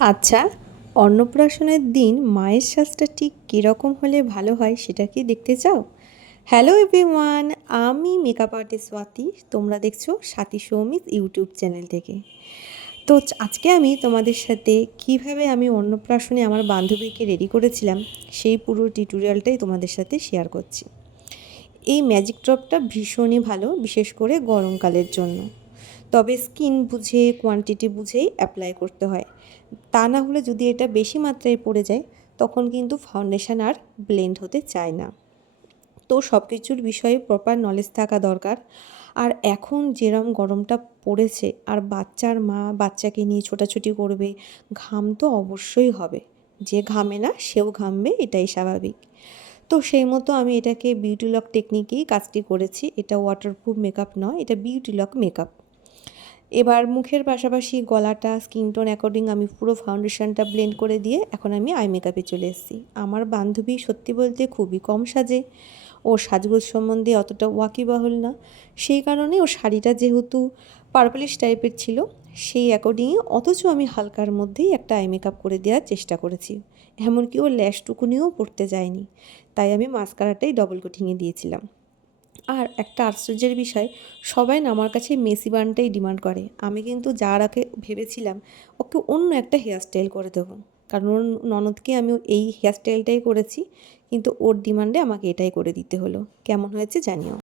আচ্ছা, অন্নপ্রাশনের দিন মায়ের সাজটা ঠিক কীরকম হলে ভালো হয় সেটা কি দেখতে চাও? হ্যালো এভরিওয়ান, আমি মেকআপ আর্টিস্ট স্বাতি। তোমরা দেখছো স্বাতি সৌমিত ইউটিউব চ্যানেল থেকে। তো আজকে আমি তোমাদের সাথে কিভাবে আমি অন্নপ্রাশনে আমার বান্ধবীকে রেডি করেছিলাম সেই পুরো টিউটোরিয়ালটাই তোমাদের সাথে শেয়ার করছি। এই ম্যাজিক ড্রপটা ভীষণই ভালো, বিশেষ করে গরমকালের জন্য। তবে স্কিন বুঝে, কোয়ান্টিটি বুঝেই অ্যাপ্লাই করতে হয়। তা না হলে যদি এটা বেশি মাত্রায় পড়ে যায়, তখন কিন্তু ফাউন্ডেশন আর ব্লেন্ড হতে চায় না। তো সব কিছুর বিষয়ে প্রপার নলেজ থাকা দরকার। আর এখন যেরম গরমটা পড়েছে, আর বাচ্চার মা বাচ্চাকে নিয়ে ছোটাছুটি করবে, ঘাম তো অবশ্যই হবে। যে ঘামে না সেও ঘামবে, এটাই স্বাভাবিক। তো সেই মতো আমি এটাকে বিউটি লক টেকনিকেই কাজটি করেছি। এটা ওয়াটারপ্রুফ মেকআপ নয়, এটা বিউটি লক মেকআপ। এবার মুখের পাশাপাশি গলাটা স্কিন টোন অ্যাকর্ডিং আমি পুরো ফাউন্ডেশনটা ব্লেন্ড করে দিয়ে এখন আমি আই মেকআপে চলে এসেছি। আমার বান্ধবী সত্যি বলতে খুবই কম সাজে, ও সাজগোজ সম্বন্ধে অতটা ওয়াকিবহাল না। সেই কারণে ও শাড়িটা যেহেতু পার্পলিশ টাইপের ছিল, সেই অ্যাকর্ডিংই, অথচ আমি হালকার মধ্যেই একটা আই মেকআপ করে দেওয়ার চেষ্টা করেছি। এমনকি ও ল্যাশটুকুনিও পড়তে যায়নি, তাই আমি মাস্কারাটাই ডবল কোটিংয়ে দিয়েছিলাম। আর একটা আশ্চর্যের বিষয়, সবাই না আমার কাছে মেসি বানটাই ডিমান্ড করে। আমি কিন্তু যার আগে ভেবেছিলাম ওকে অন্য একটা হেয়ারস্টাইল করে দেবো, কারণ ওর ননদকে আমি এই হেয়ারস্টাইলটাই করেছি, কিন্তু ওর ডিমান্ডে আমাকে এটাই করে দিতে হলো। কেমন হয়েছে জানিও।